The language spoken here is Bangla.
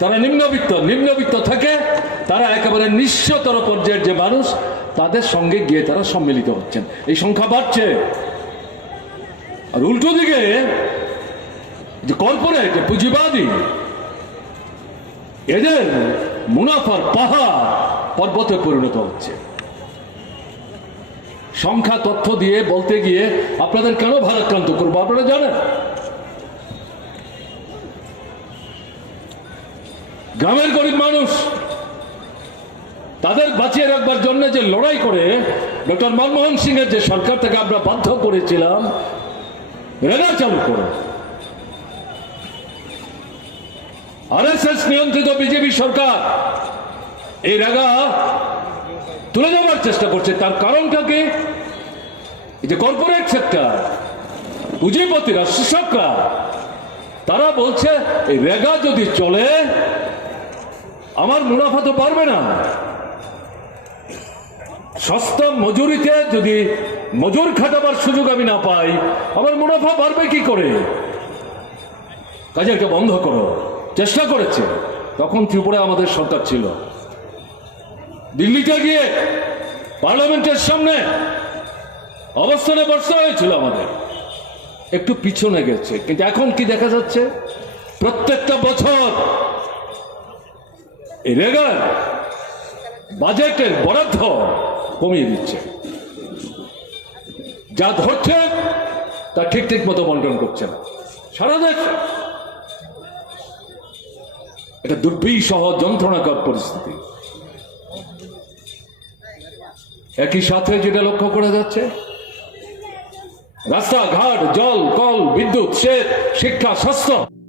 তারা নিম্নবিত্ত নিম্নবিত্ত থেকে, তারা একেবারে নিঃস্বতর পর্যায়ের যে মানুষ, তাদের সঙ্গে গিয়ে তারা সম্মিলিত হচ্ছেন। এই সংখ্যা বাড়ছে। আর উল্টো দিকে, যে কর্পোরেট পুঁজিবাদী, এদের মুনাফার পাহাড় পর্বতে পরিণত হচ্ছে। সংখ্যা তথ্য দিয়ে বলতে গিয়ে আপনাদের কেন ভারাক্রান্ত করব, আপনারা জানেন? গ্রামের গরিব মানুষ, তাদের বাঁচিয়ে রাখবার জন্য যে লড়াই করে, ডক্টর মনমোহন সিং এর যে সরকার থেকে আমরা বাধ্য করেছিলাম রেগা চালু করো আরএসএস নিয়ন্ত্রিত বিজেপি সরকার এই রেগা তুলে যাওয়ার চেষ্টা করছে। তার কারণটা কি? যে কর্পোরেট সেক্টর, পুঁজিপতিরা, কৃষকরা, তারা বলছে, এই রেগা যদি চলে আমার মুনাফা তো পারবে না। সস্তা মজুরিতে যদি মজুর খাটাবার সুযোগ আমি না পাই, আমার মুনাফা বাড়বে কি করে? কাজে এটা বন্ধ করো। চেষ্টা করেছে। তখন ত্রিপুরায় আমাদের সরকার ছিল। দিল্লিতে গিয়ে পার্লামেন্টের সামনে অবস্থানে বসতে হয়েছিল আমাদের। একটু পিছনে গেছে। কিন্তু এখন কি দেখা যাচ্ছে? প্রত্যেকটা বছর রেগার বাজেটের বরাদ্দ কমিয়ে দিচ্ছে। যা ধরছে, তা ঠিক ঠিক মতো বন্টন করছে না। সারা দেশ এটা দুর্বিসহ যন্ত্রণাকর পরিস্থিতি। একই সাথে যেটা লক্ষ্য করা যাচ্ছে, রাস্তাঘাট, জল, কল, বিদ্যুৎ, সেচ, শিক্ষা, স্বাস্থ্য।